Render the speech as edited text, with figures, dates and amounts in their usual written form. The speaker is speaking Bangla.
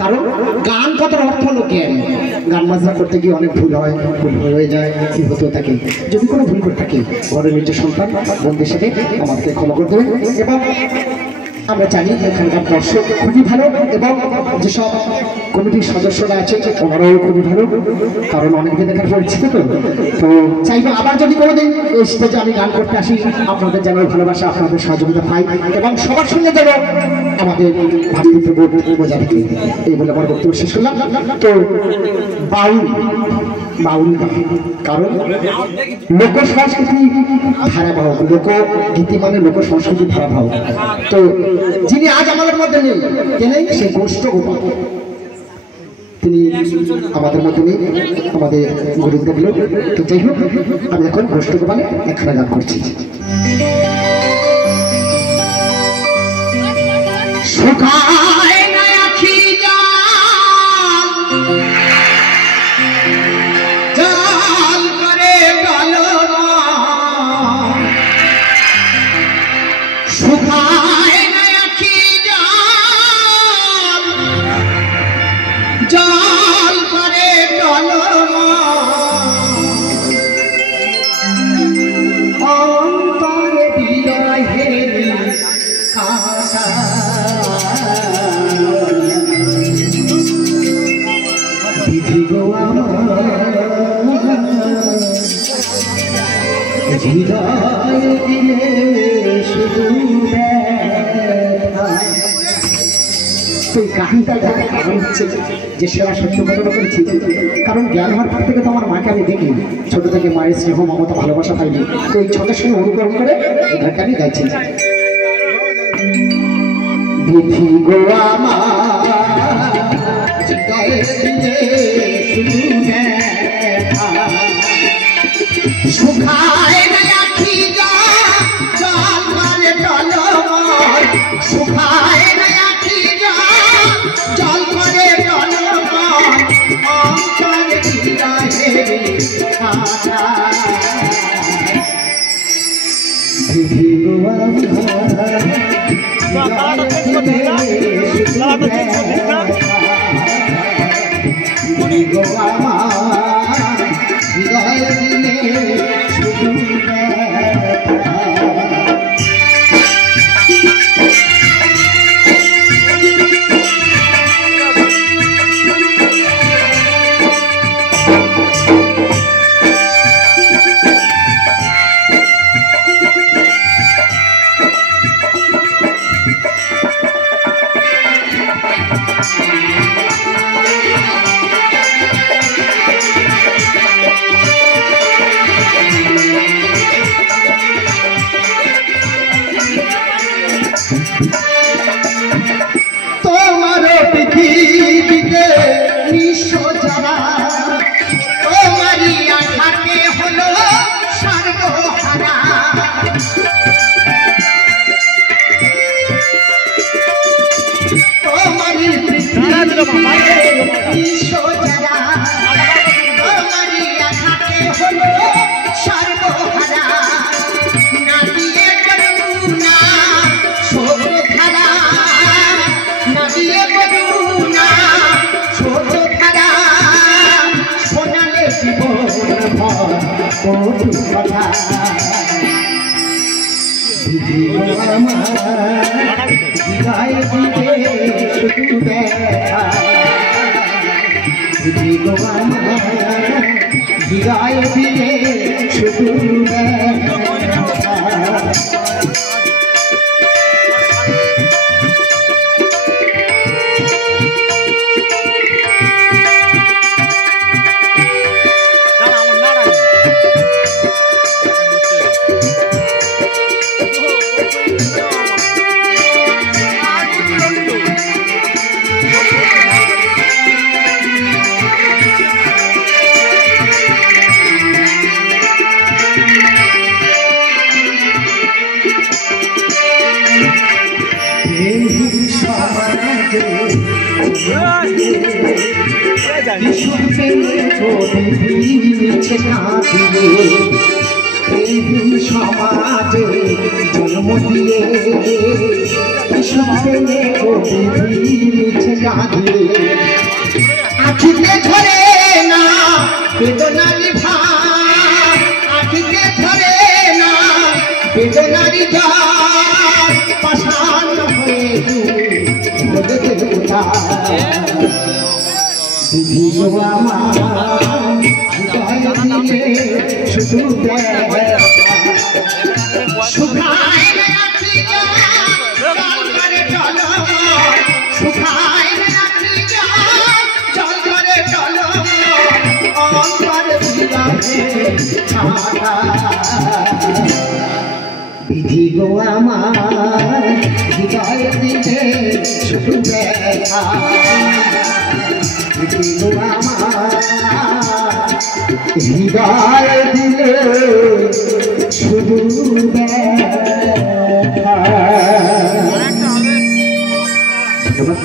কারণ গান কথার অর্থ হলো জ্ঞান। গান বাজনা করতে গিয়ে অনেক ভুল হয়, ভুল হয়ে যায়, কি হতেও থাকে। যদি কোনো ভুল করে থাকি ঘরের নিজের সন্তান বন্ধুদের সাথে আমাদেরকে ক্ষমা করে দেবেন। এবং আমরা জানি এখানকার দর্শক খুবই ভালো এবং যেসব কমিটির সদস্যরা আছে ওনারাও খুবই ভালো, কারণ অনেকে দেখার পরিচিত। তো চাইবো আবার যদি কোনোদিন এই স্টেজে আমি গান করতে আসি আপনাদের যেন ভালোবাসা আপনাদের সহযোগিতা পাই এবং সবার সঙ্গে যেন আমাদের ভাতৃত্ববোধ বজায় থাকে। এই বলে আমার বক্তব্য শেষ করলাম। তো বাউল বাউল কারণ লোক সংস্কৃতি ধারাবাহক, লোকগীতি মানে লোক সংস্কৃতির ধারাবাহক। তো যিনি আজ আমাদের মধ্যে নেই কেনেই সেই গোষ্ঠ গোপাল, তিনি আমাদের মধ্যে নেই, আমাদের গুরুদেব লোক। তো যাই হোক আমি এখন গোষ্ঠ গোপালে একখানা গান করছি। শুকায় না আখি জাল করে গালো, শুকায় না আখি জাল করে গালো, অন্তরে বিরহের কাঁটা বিধি গো আমার হৃদয় দিলে শুধু ব্যথা। তো এই গানটা দেখার কারণ হচ্ছে যে সেরা সত্য ঘটনা করেছি, কারণ জ্ঞান হওয়ার পর থেকে তো আমার মাকে আমি দেখি ছোট থেকে মায়ের স্নেহ মমতা ভালোবাসা পাইনি। তো এই ছোটের সঙ্গে অনুকরণ করে এই গানটা আমি গাইছি। বিধি গো আমার হৃদয়ে দিলে শুধু ব্যথা, শুকায় না আখি জাল করে টলমল, শুকায় না আখি জাল করে টলমল, অন্তরে বিরহের কাঁটা বিধি গো আমার হৃদয় দিলে শুধু তোমারও পৃথিবীতে নিঃস্ব যারা, তোমারই আঘাতে হলো সর্বহারা, তোমারই পৃথিবীতে নিঃস্ব যারা, তোমারই আঘাতে হলো সর্বহারা, না দিয়ে করুণা শোক ধারা, না দিয়ে করুণা শোক ধারা, শোনালে জীবন ভর কটু কথা। বিধি গো আমার হৃদয় দিলে শুধু ব্যথা, বিধি গো আমার হৃদয় দিলে শুধু ব্যথা। এই সমাজে জন্ম দিয়ে সপনে মিছে কাঁদে আখিতে ধরে না বেদনারি ভার আখিতে ধরে না বেদনারি ভার পাষাণ হয়ে বলে দেবতা বিধি গো আমার হৃদয় দিলে শুধু শুকায় শুকায় জল করে চল অন্তর বিধি গো আমার হৃদয় দিলে শুধু ব্যথা বিধি গো আমার হৃদয় দিলে শুধু ব্যথা।